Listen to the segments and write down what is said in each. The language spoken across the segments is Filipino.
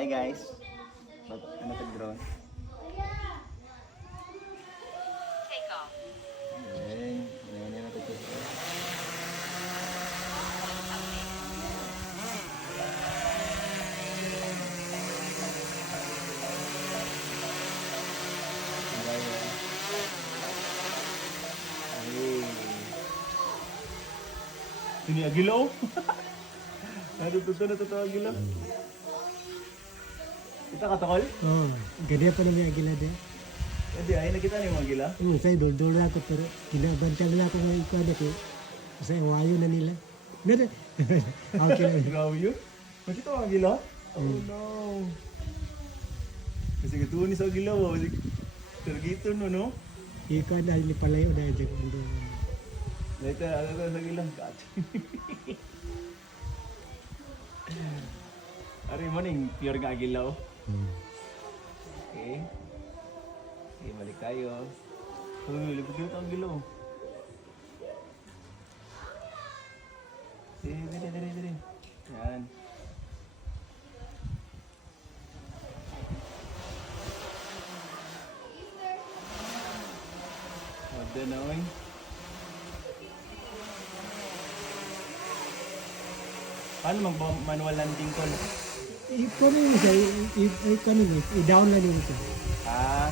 Hi guys. Ano tag drone? Take off. Ayan, ngayon na ito. Ini agilo. Ano to agilo? Kita katakol? Oh, gede pa naman yung agila din. Hindi ay nakita ni mga agila. Saya dol-dol na ako pero ginabantang na ako ng ikuan ako. Kasi wayo na nila. Nada. Okay lang. Grabe yun. Nakita mga agila? Oh no. Kasi katuon ni sa agila mo. Kasi tergito no. Ikuan na palayo na yung mundo. Later, ano to sa agila? Kat. Ari mo ning pure nga agila oh. Okay. Okay, balik tayo. Uy, libog yun ang agila oh. Dire. Yan. Wala na oy. Paano mag-manual landing call? Ikuan mo siya, ikuan mo, i-down lang yun siya. Ah.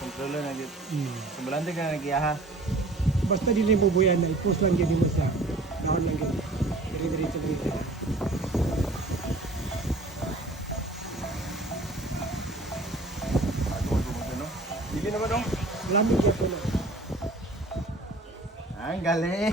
Kontrolo na yun. Sumulanding ka na nag-iyaha. Basta di lang bubuyan na, i-post lang yun mo siya. Down lang yun. Diretso. Hindi naman oh. Lamig yan po na. Ang galing!